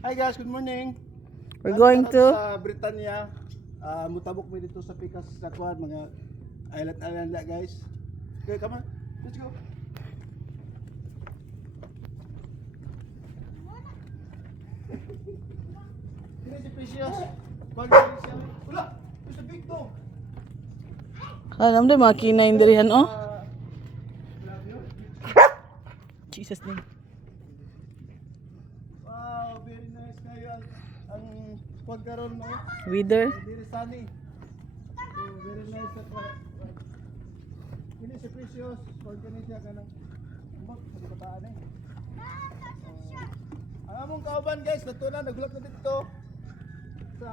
Hi guys, good morning. We're going to sa Britanya. Mutabok mo dito sa Pikas na kuan, mga island na guys. Okay, come on. Let's go. Ini si Precious. Wala, it's a big dog. alam din mga kinain dirihan oh. Jesus name. Wow, very nice kayo ang kuan karon no. Weather. Very sunny. So, very nice at ini si Precious. Kuan kani siya kanang umbak sa kataan eh. Ang among kauban guys, natunan naglak na dito sa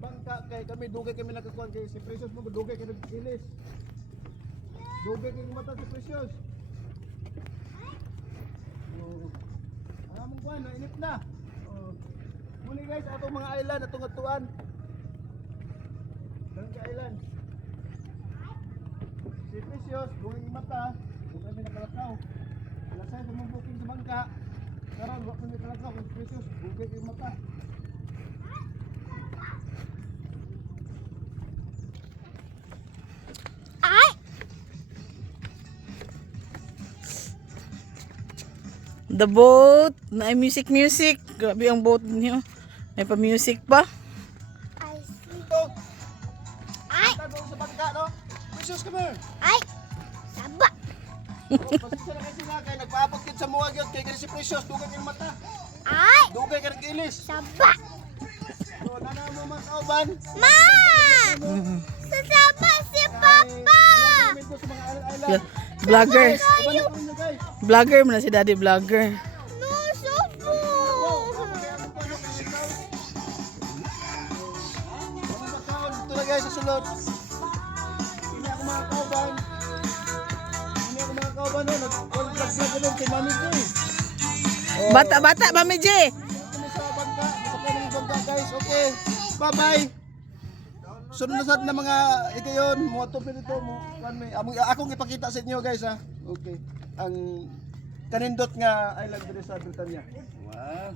bangka kay kami dugay kami nakakuan kay si Precious mo dugay kay nagkilis. Dugay kay mata si Precious. Ang among kuan na init na. Muni guys atong mga island atong atuan. Bangka Island. Si Precious dugay mata, dugay kami nakalakaw. Lasay sa mong booking sa bangka. Karon wa kami nakalakaw kay Precious dugay kay mata. The boat, may music. Grabe ang boat niyo. May pa music pa. I see. Ito. Ay! Tagong sa bangka no. Precious come here. Ay! Saba! Pasensya na kasi na kay nagpaabot kit sa muwag yun kay si Precious dugay kay mata. Ay! Dugay kay nag-ilis. Saba! So nana mo man kauban. Ma! Sasaba si Papa! Kami ko sa mga island. Vlogger. Uban na ninyo guys. Vlogger mo na si Daddy Vlogger. No, Sopo! Ito na guys sa sulod. Hindi ako mga kauban. No, nag-vlog na ganun kay Mami J. Bata, Mami J. Kami sa bangka, sa kaming bangka guys. Okay, bye-bye. Sunod na mga ito yun, mga tupin ito. Akong ipakita sa inyo guys ha. Okay, ang kanindot nga island dito sa Britanya. Wow.